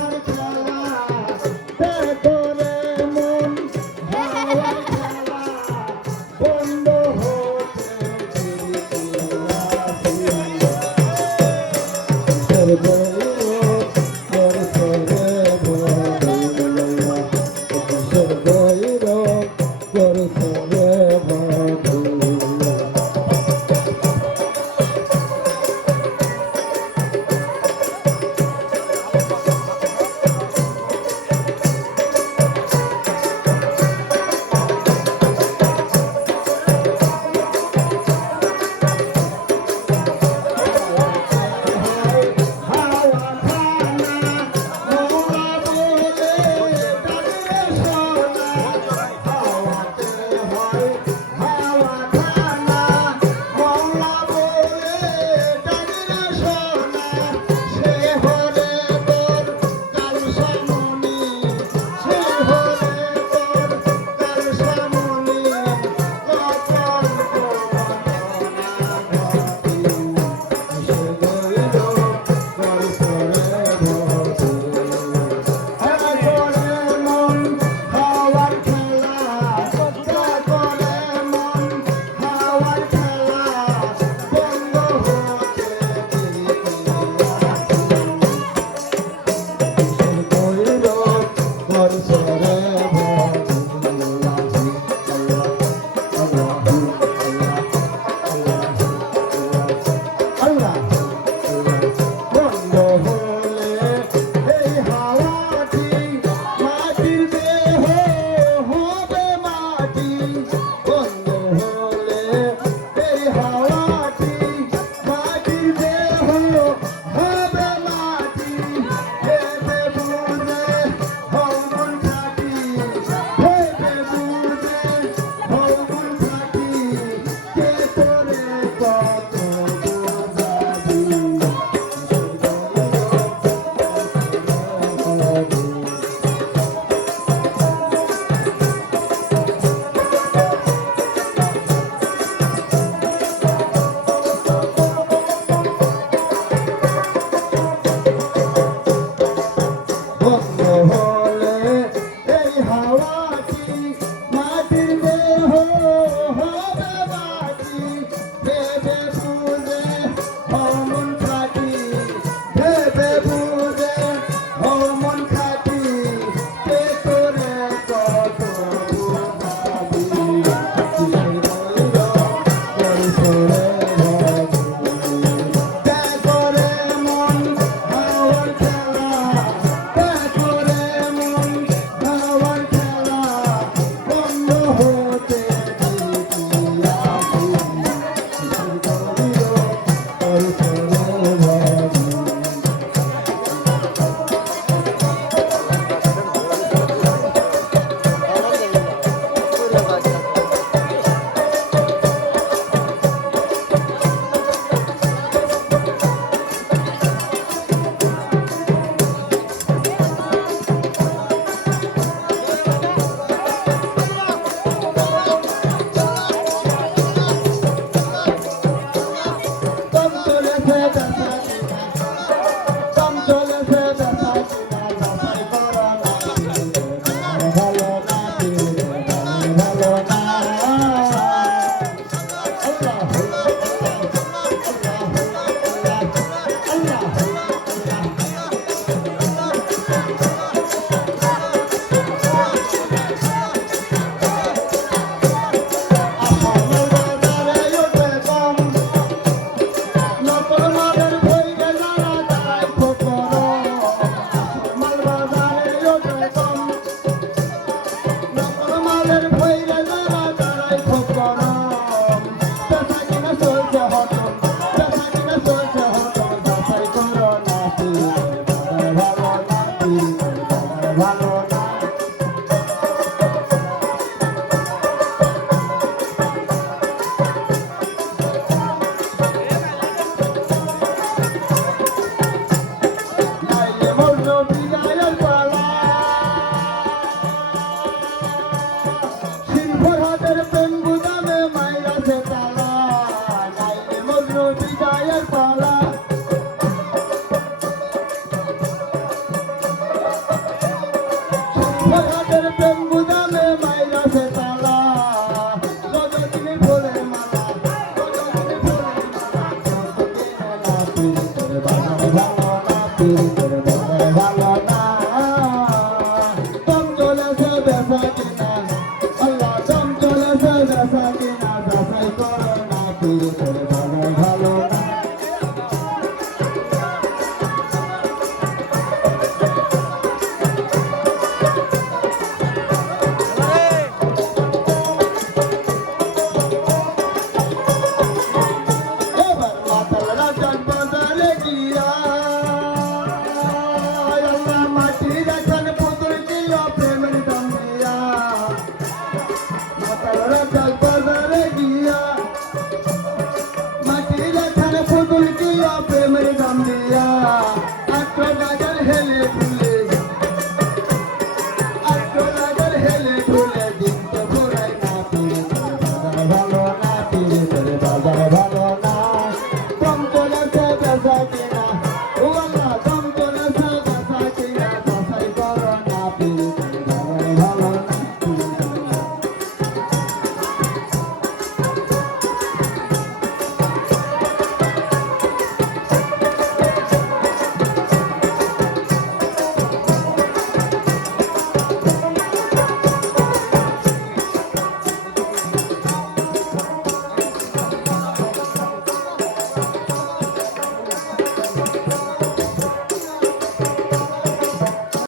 Thank you.